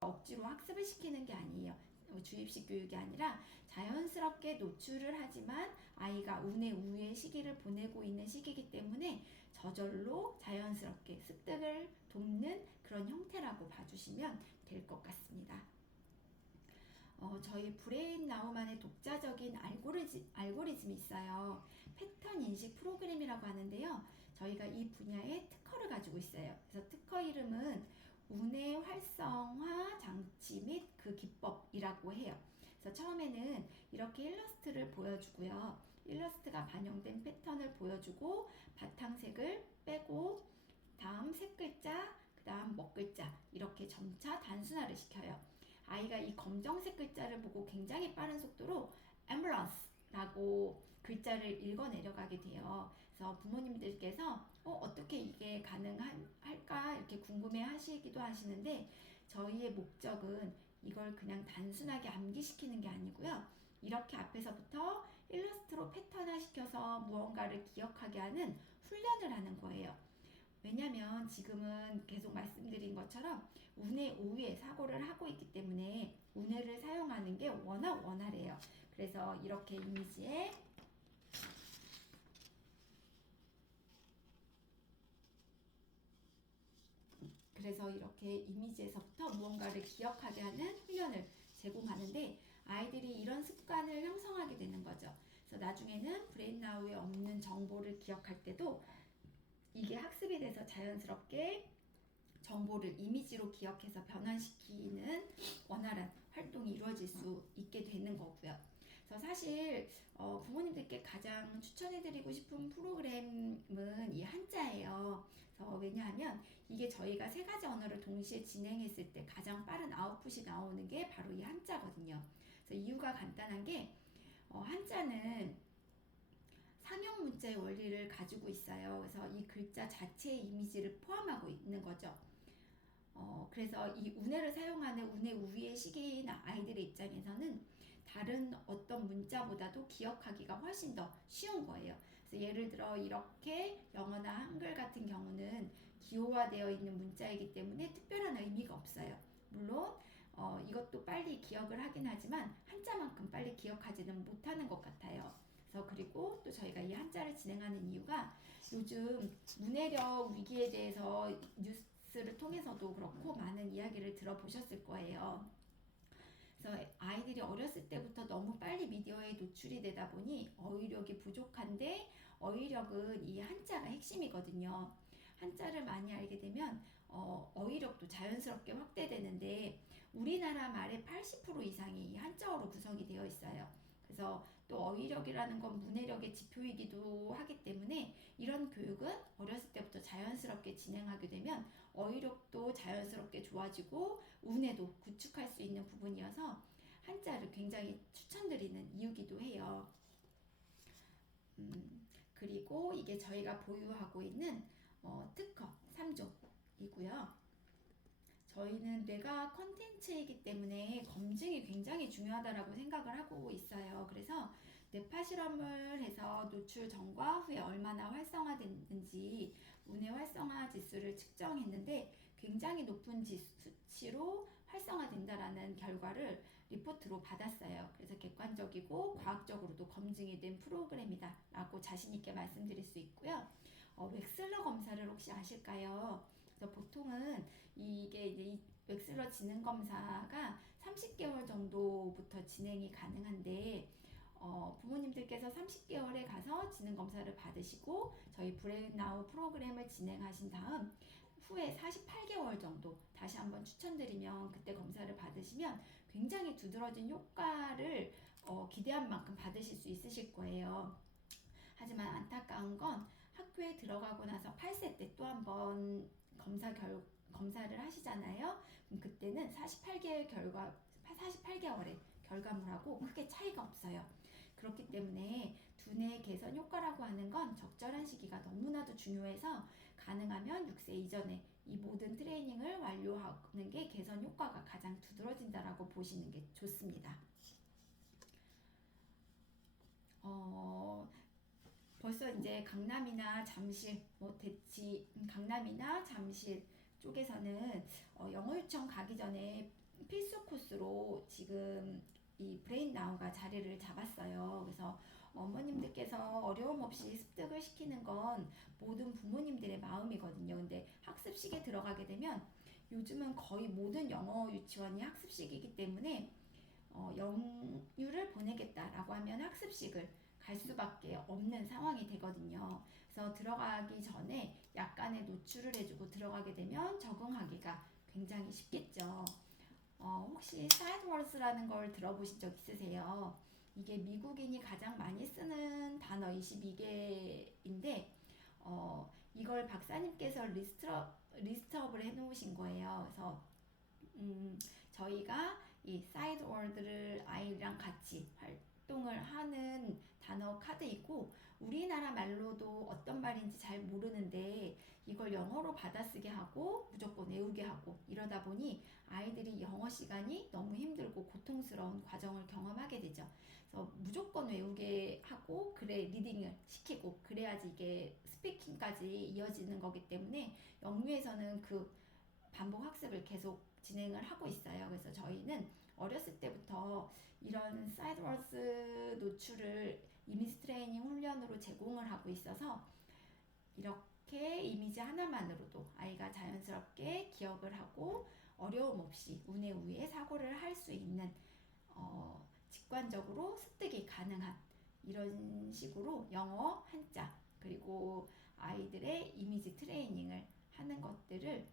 억지로 학습을 시키는 게 아니에요. 주입식 교육이 아니라 자연스럽게 노출을 하지만 아이가 운의 우의 시기를 보내고 있는 시기이기 때문에 저절로 자연스럽게 습득을 돕는 그런 형태라고 봐주시면 될 것 같습니다. 저희 브레인 나우만의 독자적인 알고리즘이 있어요. 패턴 인식 프로그램이라고 하는데요. 저희가 이 분야에 특허를 가지고 있어요. 그래서 특허 이름은 운의 활성화 장치 및 그 기법이라고 해요. 그래서 처음에는 이렇게 일러스트를 보여주고요. 일러스트가 반영된 패턴을 보여주고 바탕색을 빼고 다음 색 글자, 그 다음 먹 글자 이렇게 점차 단순화를 시켜요. 아이가 이 검정색 글자를 보고 굉장히 빠른 속도로 ambulance 라고 글자를 읽어 내려가게 돼요. 그래서 부모님들께서 어떻게 이게 가능할까 이렇게 궁금해 하시기도 하시는데 저희의 목적은 이걸 그냥 단순하게 암기시키는 게 아니고요. 이렇게 앞에서부터 일러스트로 패턴화 시켜서 무언가를 기억하게 하는 훈련을 하는 거예요. 왜냐면 지금은 계속 말씀드린 것처럼 운의 오류의 사고를 하고 있기 때문에 운해를 사용하는 게 워낙 원활해요. 그래서 이렇게 이미지에 이미지에서부터 무언가를 기억하게 하는 훈련을 제공하는데 아이들이 이런 습관을 형성하게 되는 거죠. 그래서 나중에는 브레인나우에 없는 정보를 기억할 때도 이게 학습이 돼서 자연스럽게 정보를 이미지로 기억해서 변환시키는 원활한 활동이 이루어질 수 있게 되는 거고요. 그래서 사실 부모님들께 가장 추천해드리고 싶은 프로그램은 이 한자예요. 그래서 왜냐하면 이게 저희가 세 가지 언어를 동시에 진행했을 때 가장 빠른 아웃풋이 나오는 게 바로 이 한자거든요. 그래서 이유가 간단한 게 한자는 상형 문자의 원리를 가지고 있어요. 그래서 이 글자 자체의 이미지를 포함하고 있는 거죠. 그래서 이 운해를 사용하는 운해 우위의 시기인 아이들의 입장에서는 다른 어떤 문자보다도 기억하기가 훨씬 더 쉬운 거예요. 그래서 예를 들어 이렇게 영어나 한글 같은 경우는 기호화되어 있는 문자이기 때문에 특별한 의미가 없어요. 물론 이것도 빨리 기억을 하긴 하지만 한자만큼 빨리 기억하지는 못하는 것 같아요. 그래서 그리고 또 저희가 이 한자를 진행하는 이유가 요즘 문해력 위기에 대해서 뉴스를 통해서도 그렇고 많은 이야기를 들어보셨을 거예요. 그래서 아이들이 어렸을 때부터 너무 빨리 미디어에 노출이 되다 보니 어휘력이 부족한데 어휘력은 이 한자가 핵심이거든요. 한자를 많이 알게 되면 어휘력도 자연스럽게 확대되는데 우리나라 말의 80% 이상이 한자어로 구성이 되어 있어요. 그래서 또 어휘력이라는 건 문해력의 지표이기도 하기 때문에 이런 교육은 어렸을 때부터 자연스럽게 진행하게 되면 어휘력도 자연스럽게 좋아지고 운해도 구축할 수 있는 부분이어서 한자를 굉장히 추천드리는 이유기도 해요. 그리고 이게 저희가 보유하고 있는 특허 3종이고요. 저희는 뇌가 컨텐츠이기 때문에 검증이 굉장히 중요하다고 생각을 하고 있어요. 그래서 뇌파 실험을 해서 노출 전과 후에 얼마나 활성화됐는지 운의 활성화 지수를 측정했는데 굉장히 높은 수치로 활성화된다라는 결과를 리포트로 받았어요. 그래서 객관적이고 과학적으로도 검증이 된 프로그램이다 라고 자신있게 말씀드릴 수 있고요. 웩슬러 검사를 혹시 아실까요? 그래서 보통은 이게 이제 이 웩슬러 지능 검사가 30개월 정도부터 진행이 가능한데 부모님들께서 30개월에 가서 지능 검사를 받으시고 저희 브레인나우 프로그램을 진행하신 다음 후에 48개월 정도 다시 한번 추천드리면 그때 검사를 받으시면 굉장히 두드러진 효과를 기대한 만큼 받으실 수 있으실 거예요. 하지만 안타까운 건 학교에 들어가고 나서 8세 때 또 한번 검사를 하시잖아요. 그럼 그때는 48개월의 결과물하고 크게 차이가 없어요. 그렇기 때문에 두뇌 개선 효과라고 하는 건 적절한 시기가 너무나도 중요해서 가능하면 6세 이전에 이 모든 트레이닝을 완료하는 게 개선 효과가 가장 두드러진다라고 보시는 게 좋습니다. 벌써 이제 강남이나 잠실, 강남이나 잠실 쪽에서는 영어 유치원 가기 전에 필수 코스로 지금 이 브레인 나우가 자리를 잡았어요. 그래서 어머님들께서 어려움 없이 습득을 시키는 건 모든 부모님들의 마음이거든요. 근데 학습식에 들어가게 되면 요즘은 거의 모든 영어 유치원이 학습식이기 때문에 영유를 보내겠다라고 하면 학습식을 갈 수밖에 없는 상황이 되거든요. 그래서 들어가기 전에 약간의 노출을 해주고 들어가게 되면 적응하기가 굉장히 쉽겠죠. 혹시 사이드워스라는 걸 들어보신 적 있으세요? 이게 미국인이 가장 많이 쓰는 단어 22개인데 이걸 박사님께서 리스트업을 해놓으신 거예요. 그래서 저희가 이 사이드 월드를 아이랑 같이 활동을 하는 단어 카드이고 우리나라 말로도 어떤 말인지 잘 모르는데 이걸 영어로 받아쓰게 하고 무조건 외우게 하고 이러다 보니 아이들이 영어 시간이 너무 힘들고 고통스러운 과정을 경험하게 되죠. 그래서 무조건 외우게 하고 그래 리딩을 시키고 그래야지 이게 스피킹까지 이어지는 거기 때문에 영유에서는 그 반복 학습을 계속 진행을 하고 있어요. 그래서 저희는 어렸을 때부터 이런 사이드워스 노출을 이미지 트레이닝 훈련으로 제공을 하고 있어서 이렇게 이미지 하나만으로도 아이가 자연스럽게 기억을 하고 어려움 없이 운에 의해 사고를 할 수 있는 직관적으로 습득이 가능한 이런 식으로 영어 한자 그리고 아이들의 이미지 트레이닝을 하는 것들을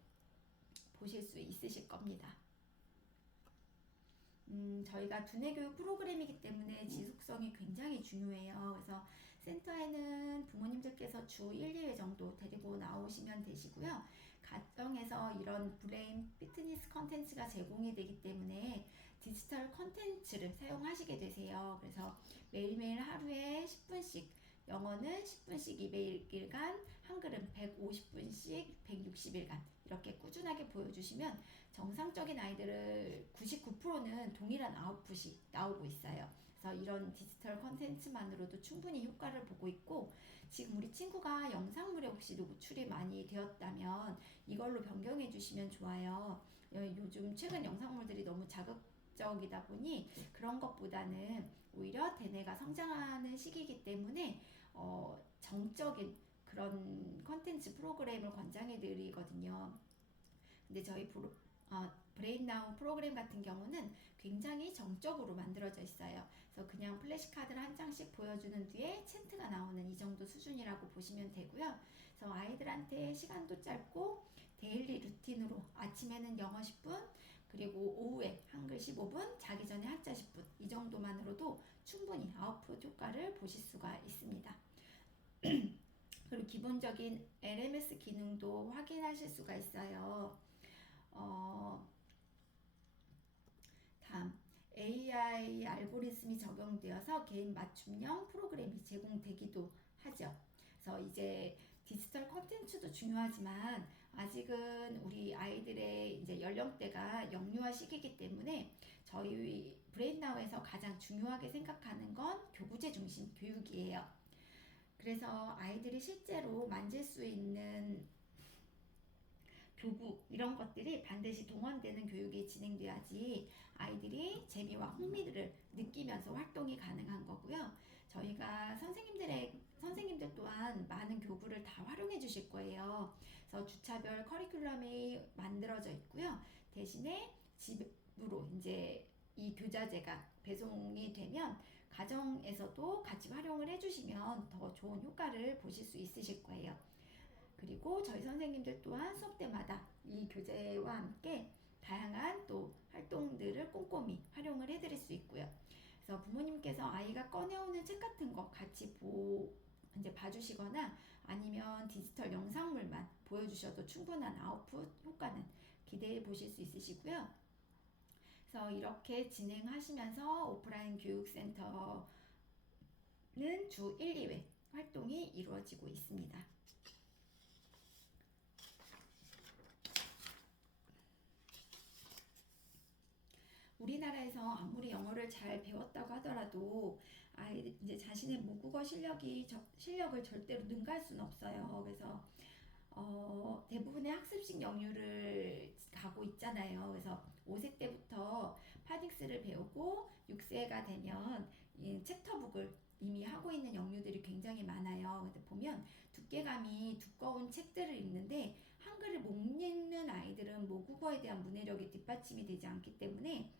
보실 수 있으실 겁니다. 저희가 두뇌 교육 프로그램이기 때문에 지속성이 굉장히 중요해요. 그래서 센터에는 부모님들께서 주 1, 2회 정도 데리고 나오시면 되시고요. 가정에서 이런 브레인 피트니스 컨텐츠가 제공이 되기 때문에 디지털 컨텐츠를 사용하시게 되세요. 그래서 매일매일 하루에 10분씩 영어는 10분씩 200일간, 한글은 150분씩 160일간 이렇게 꾸준하게 보여주시면 정상적인 아이들을 99%는 동일한 아웃풋이 나오고 있어요. 그래서 이런 디지털 컨텐츠만으로도 충분히 효과를 보고 있고 지금 우리 친구가 영상물에 혹시 노출이 많이 되었다면 이걸로 변경해 주시면 좋아요. 요즘 최근 영상물들이 너무 자극적이다 보니 그런 것보다는 오히려 대뇌가 성장하는 시기이기 때문에 정적인 그런 컨텐츠 프로그램을 권장해 드리거든요. 근데 저희 브레인나우 프로그램 같은 경우는 굉장히 정적으로 만들어져 있어요. 그래서 그냥 플래시카드를 한 장씩 보여주는 뒤에 챈트가 나오는 이 정도 수준이라고 보시면 되고요. 그래서 아이들한테 시간도 짧고 데일리 루틴으로 아침에는 영어 10분 그리고 오후에 한글 15분 자기 전에 한자 10분 이 정도만으로도 충분히 아웃풋 효과를 보실 수가 있습니다. 그리고 기본적인 LMS 기능도 확인하실 수가 있어요. 다음 AI 알고리즘이 적용되어서 개인 맞춤형 프로그램이 제공되기도 하죠. 그래서 이제 디지털 컨텐츠도 중요하지만 아직은 우리 아이들의 이제 연령대가 영유아 시기이기 때문에 저희 브레인나우에서 가장 중요하게 생각하는 건 교구제 중심 교육이에요. 그래서 아이들이 실제로 만질 수 있는 교구 이런 것들이 반드시 동원되는 교육이 진행돼야지 아이들이 재미와 흥미를 느끼면서 활동이 가능한 거고요. 저희가 선생님들 또한 많은 교구를 다 활용해 주실 거예요. 그래서 주차별 커리큘럼이 만들어져 있고요. 대신에 집으로 이제 이 교자재가 배송이 되면 가정에서도 같이 활용을 해주시면 더 좋은 효과를 보실 수 있으실 거예요. 그리고 저희 선생님들 또한 수업 때마다 이 교재와 함께 다양한 또 활동들을 꼼꼼히 활용을 해드릴 수 있고요. 그래서 부모님께서 아이가 꺼내오는 책 같은 거 같이 이제 봐주시거나 아니면 디지털 영상물만 보여주셔도 충분한 아웃풋 효과는 기대해 보실 수 있으시고요. 그래서 이렇게 진행하시면서 오프라인 교육센터는 주 1, 2회 활동이 이루어지고 있습니다. 우리나라에서 아무리 영어를 잘 배웠다고 하더라도 아이 이제 자신의 모국어 실력을 절대로 능가할 수는 없어요. 그래서 대부분의 학습식 영유를 가고 있잖아요. 그래서 5세 때부터 파닉스를 배우고 6세가 되면 이 챕터북을 이미 하고 있는 영유들이 굉장히 많아요. 근데 보면 두께감이 두꺼운 책들을 읽는데 한글을 못 읽는 아이들은 모국어에 대한 문해력이 뒷받침이 되지 않기 때문에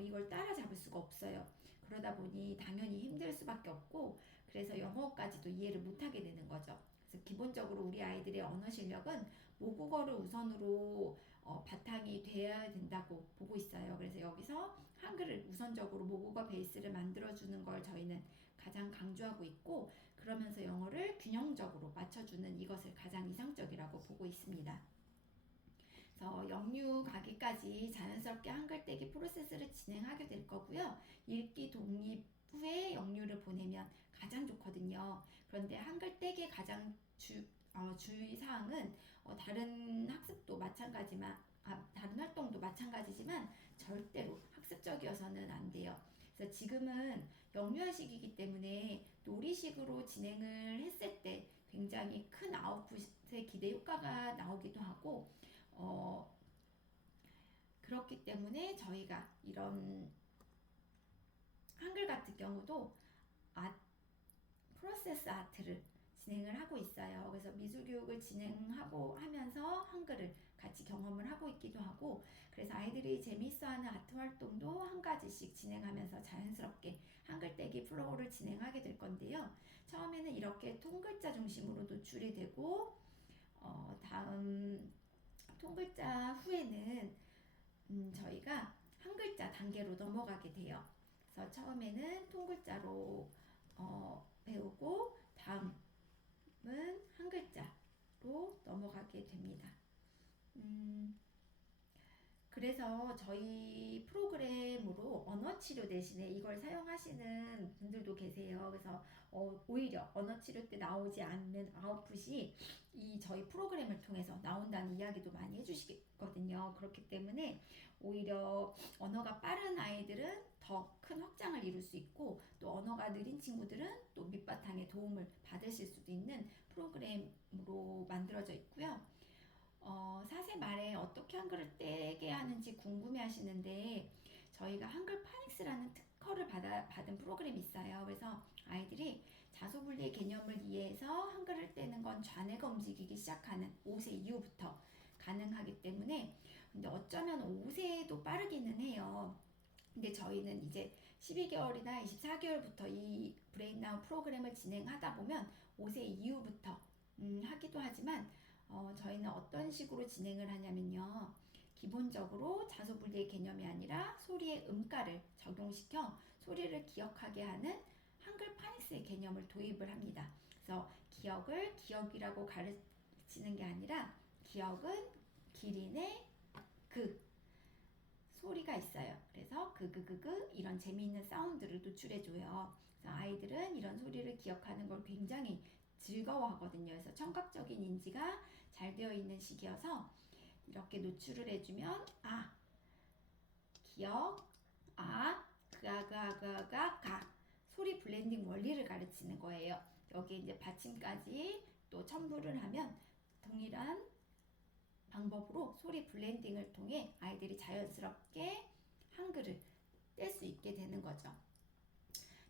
이걸 따라잡을 수가 없어요. 그러다 보니 당연히 힘들 수밖에 없고 그래서 영어까지도 이해를 못하게 되는 거죠. 그래서 기본적으로 우리 아이들의 언어 실력은 모국어를 우선으로 바탕이 되어야 된다고 보고 있어요. 그래서 여기서 한글을 우선적으로 모국어 베이스를 만들어주는 걸 저희는 가장 강조하고 있고 그러면서 영어를 균형적으로 맞춰주는 이것을 가장 이상적이라고 보고 있습니다. 그래서 영유 가기까지 자연스럽게 한글 떼기 프로세스를 진행하게 될 거고요. 읽기 독립 후에 영유를 보내면 가장 좋거든요. 그런데 한글 떼기의 가장 주의사항은 다른 학습도 마찬가지만 다른 활동도 마찬가지지만 절대로 학습적이어서는 안 돼요. 그래서 지금은 영유아식이기 때문에 놀이식으로 진행을 했을 때 굉장히 큰 아웃풋의 기대 효과가 나오기도 하고 그렇기 때문에 저희가 이런 한글 같은 경우도 프로세스 아트를 진행을 하고 있어요. 그래서 미술 교육을 진행하고 하면서 한글을 같이 경험을 하고 있기도 하고 그래서 아이들이 재미있어하는 아트 활동도 한 가지씩 진행하면서 자연스럽게 한글 떼기 플로우를 진행하게 될 건데요. 처음에는 이렇게 통글자 중심으로 노출이 되고 다음 통글자 후에는 저희가 한글자 단계로 넘어가게 돼요. 그래서 처음에는 통글자로 배우고 다음은 한글자로 넘어가게 됩니다. 그래서 저희 프로그램으로 언어치료 대신에 이걸 사용하시는 분들도 계세요. 그래서 오히려 언어치료 때 나오지 않는 아웃풋이 이 저희 프로그램을 통해서 나온다는 이야기도 많이 해주시거든요. 그렇기 때문에 오히려 언어가 빠른 아이들은 더 큰 확장을 이룰 수 있고 또 언어가 느린 친구들은 또 밑바탕에 도움을 받으실 수도 있는 프로그램으로 만들어져 있고요. 4세 말에 어떻게 한글을 떼게 하는지 궁금해 하시는데 저희가 한글 파닉스라는 특허를 받은 프로그램이 있어요. 그래서 아이들이 자소분리의 개념을 이해해서 한글을 떼는 건 좌뇌가 움직이기 시작하는 5세 이후부터 가능하기 때문에 근데 어쩌면 5세도 빠르기는 해요. 근데 저희는 이제 12개월이나 24개월부터 이 브레인나우 프로그램을 진행하다 보면 5세 이후부터 하기도 하지만 저희는 어떤 식으로 진행을 하냐면요. 기본적으로 자소분리의 개념이 아니라 소리의 음가를 적용시켜 소리를 기억하게 하는 한글 파닉스의 개념을 도입을 합니다. 그래서 기억을 기억이라고 가르치는 게 아니라 기억은 기린의 그 소리가 있어요. 그래서 그그그그 이런 재미있는 사운드를 노출해줘요. 그래서 아이들은 이런 소리를 기억하는 걸 굉장히 즐거워하거든요. 그래서 청각적인 인지가 잘 되어 있는 시기여서 이렇게 노출을 해주면 기억, 가 소리 블렌딩 원리를 가르치는 거예요. 여기 이제 받침까지 또 첨부를 하면 동일한 방법으로 소리 블렌딩을 통해 아이들이 자연스럽게 한글을 뗄 수 있게 되는 거죠.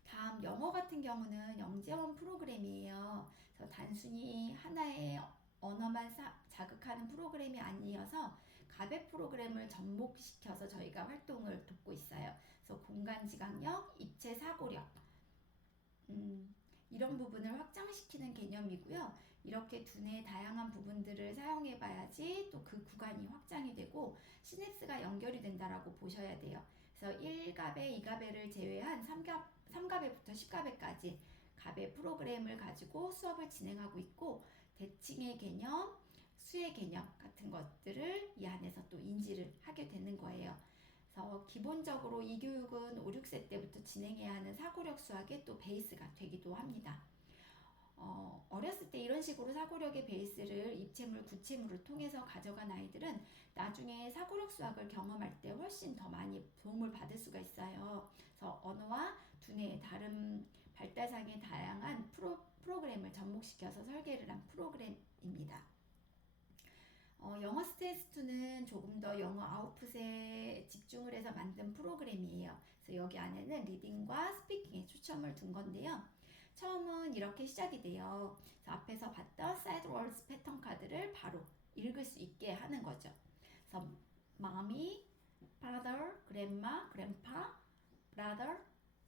다음 영어 같은 경우는 영재원 프로그램이에요. 그래서 단순히 하나의 언어만 자극하는 프로그램이 아니어서 가베 프로그램을 접목시켜서 저희가 활동을 돕고 있어요. 그래서 공간지각력, 입체 사고력 이런 부분을 확장시키는 개념이고요. 이렇게 두뇌의 다양한 부분들을 사용해 봐야지 또 그 구간이 확장이 되고 시냅스가 연결이 된다라고 보셔야 돼요. 그래서 1가베, 2가베를 제외한 3가베부터 10가베까지 가베 프로그램을 가지고 수업을 진행하고 있고 대칭의 개념, 수의 개념 같은 것들을 이 안에서 또 인지를 하게 되는 거예요. 그래서 기본적으로 이 교육은 5, 6세 때부터 진행해야 하는 사고력 수학의 또 베이스가 되기도 합니다. 어렸을 때 이런 식으로 사고력의 베이스를 입체물, 구체물을 통해서 가져간 아이들은 나중에 사고력 수학을 경험할 때 훨씬 더 많이 도움을 받을 수가 있어요. 그래서 언어와 두뇌의 다른 발달상의 다양한 프로그램을 접목시켜서 설계를 한 프로그램입니다. 영어 스트레스2는 조금 더 영어 아웃풋에 집중을 해서 만든 프로그램이에요. 그래서 여기 안에는 리딩과 스피킹에 초점을 둔 건데요. 처음은 이렇게 시작이 돼요. 그래서 앞에서 봤던 사이드 월드 패턴 카드를 바로 읽을 수 있게 하는 거죠. 그래서 mommy, father, grandma, grandpa, brother,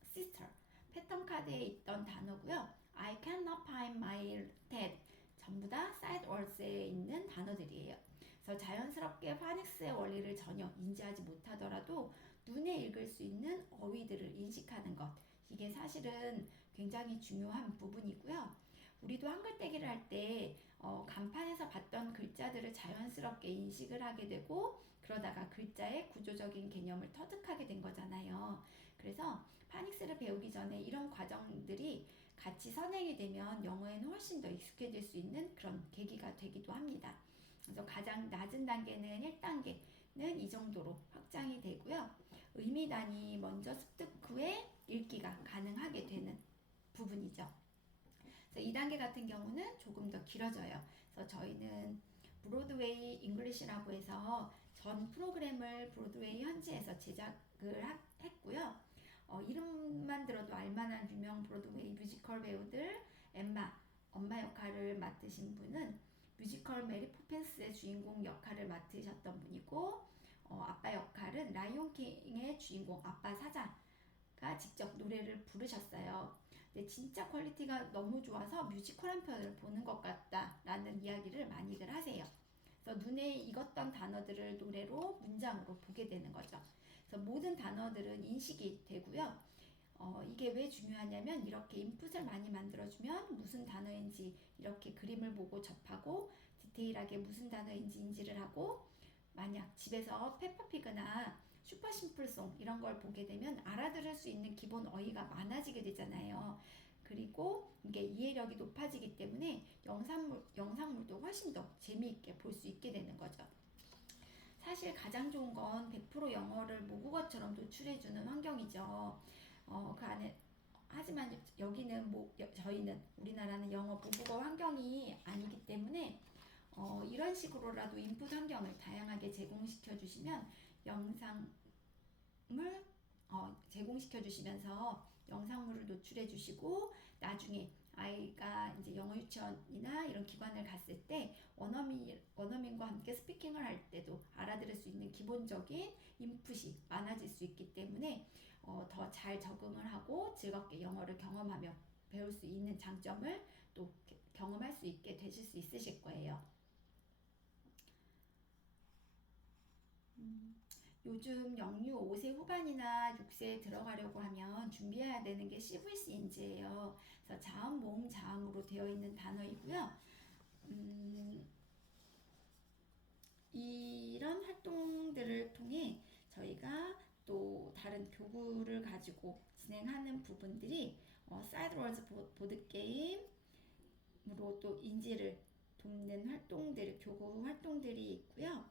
sister 패턴 카드에 있던 단어고요. I cannot find my dad 전부 다 사이드 월드에 있는 단어들이에요. 그래서 자연스럽게 파닉스의 원리를 전혀 인지하지 못하더라도 눈에 읽을 수 있는 어휘들을 인식하는 것, 이게 사실은 굉장히 중요한 부분이고요. 우리도 한글떼기를 할 때 간판에서 봤던 글자들을 자연스럽게 인식을 하게 되고 그러다가 글자의 구조적인 개념을 터득하게 된 거잖아요. 그래서 파닉스를 배우기 전에 이런 과정들이 같이 선행이 되면 영어에는 훨씬 더 익숙해질 수 있는 그런 계기가 되기도 합니다. 그래서 가장 낮은 단계는 1단계는 이 정도로 확장이 되고요. 의미 단위 먼저 습득 후에 읽기가 가능하게 되는 부분이죠. 그래서 2단계 같은 경우는 조금 더 길어져요. 그래서 저희는 브로드웨이 잉글리시라고 해서 전 프로그램을 브로드웨이 현지에서 제작을 했고요. 이름만 들어도 알만한 유명 브로드웨이 뮤지컬 배우들, 엄마 역할을 맡으신 분은 뮤지컬 메리 포핀스의 주인공 역할을 맡으셨던 분이고, 아빠 역할은 라이온킹의 주인공 아빠 사자가 직접 노래를 부르셨어요. 근데 진짜 퀄리티가 너무 좋아서 뮤지컬 한 편을 보는 것 같다라는 이야기를 많이들 하세요. 그래서 눈에 익었던 단어들을 노래로 문장으로 보게 되는 거죠. 그래서 모든 단어들은 인식이 되고요. 이게 왜 중요하냐면 이렇게 인풋을 많이 만들어주면 무슨 단어인지 이렇게 그림을 보고 접하고 디테일하게 무슨 단어인지 인지를 하고, 만약 집에서 페퍼피그나 슈퍼심플송 이런 걸 보게 되면 알아들을 수 있는 기본 어휘가 많아지게 되잖아요. 그리고 이게 이해력이 높아지기 때문에 영상물도 훨씬 더 재미있게 볼 수 있게 되는 거죠. 사실 가장 좋은 건 100% 영어를 모국어처럼 노출해주는 환경이죠. 그 안에 하지만 여기는 저희는 우리나라는 영어 모국어 환경이 아니기 때문에 이런 식으로라도 인풋 환경을 다양하게 제공시켜 주시면 영상을 제공시켜 주시면서 영상물을 노출해 주시고, 나중에 아이가 이제 영어 유치원이나 이런 기관을 갔을 때 원어민과 함께 스피킹을 할 때도 알아들을 수 있는 기본적인 인풋이 많아질 수 있기 때문에 더 잘 적응을 하고 즐겁게 영어를 경험하며 배울 수 있는 장점을 또 경험할 수 있게 되실 수 있으실 거예요. 요즘 영유 5세 후반이나 6세에 들어가려고 하면 준비해야 되는 게 CVC 인재예요. 그래서 자음, 모음, 자음으로 되어 있는 단어이고요. 이런 활동들을 통해 저희가 또 다른 교구를 가지고 진행하는 부분들이 사이드월드 보드게임으로 또 인지를 돕는 활동들, 교구 활동들이 있고요.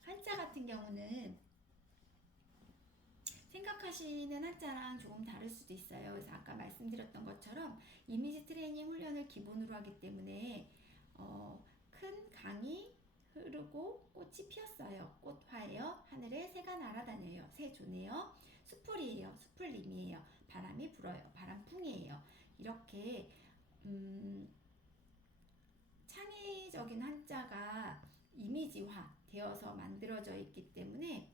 한자 같은 경우는 생각하시는 한자랑 조금 다를 수도 있어요. 그래서 아까 말씀드렸던 것처럼 이미지 트레이닝 훈련을 기본으로 하기 때문에 큰 강이 흐르고 꽃이 피었어요. 꽃화예요. 하늘에 새가 날아다녀요. 새조네요. 수풀이에요. 수풀님이에요. 바람이 불어요. 바람풍이에요. 이렇게 창의적인 한자가 이미지화 되어서 만들어져 있기 때문에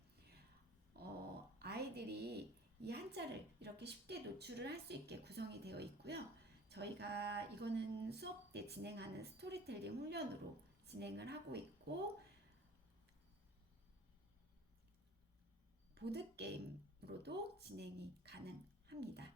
아이들이 이 한자를 이렇게 쉽게 노출을 할 수 있게 구성이 되어 있고요. 저희가 이거는 수업 때 진행하는 스토리텔링 훈련으로 진행을 하고 있고, 보드게임으로도 진행이 가능합니다.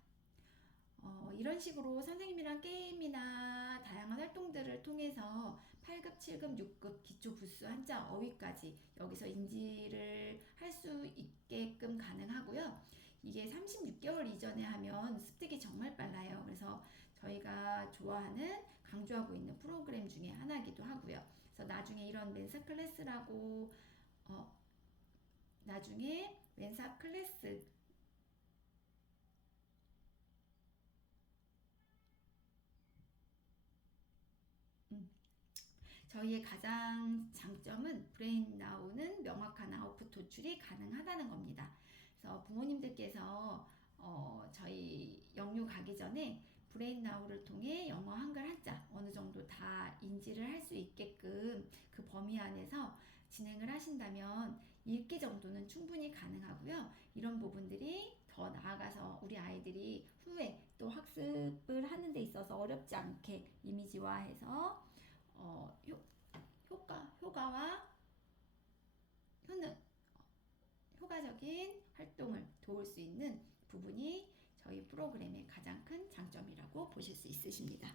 이런 식으로 선생님이랑 게임이나 다양한 활동들을 통해서 8급, 7급, 6급 기초 부수 한자 어휘까지 여기서 인지를 할 수 있게끔 가능하고요. 이게 36개월 이전에 하면 습득이 정말 빨라요. 그래서 저희가 좋아하는, 강조하고 있는 프로그램 중에 하나이기도 하고요. 그래서 나중에 이런 멘사 클래스라고 나중에 멘사 클래스 저희의 가장 장점은 브레인나우는 명확한 아웃풋 도출이 가능하다는 겁니다. 그래서 부모님들께서 저희 영유 가기 전에 브레인나우를 통해 영어 한글 한자 어느 정도 다 인지를 할 수 있게끔 그 범위 안에서 진행을 하신다면 읽기 정도는 충분히 가능하고요. 이런 부분들이 더 나아가서 우리 아이들이 후에 또 학습을 하는 데 있어서 어렵지 않게 이미지화해서 효과와 효능, 효과적인 활동을 도울 수 있는 부분이 저희 프로그램의 가장 큰 장점이라고 보실 수 있으십니다.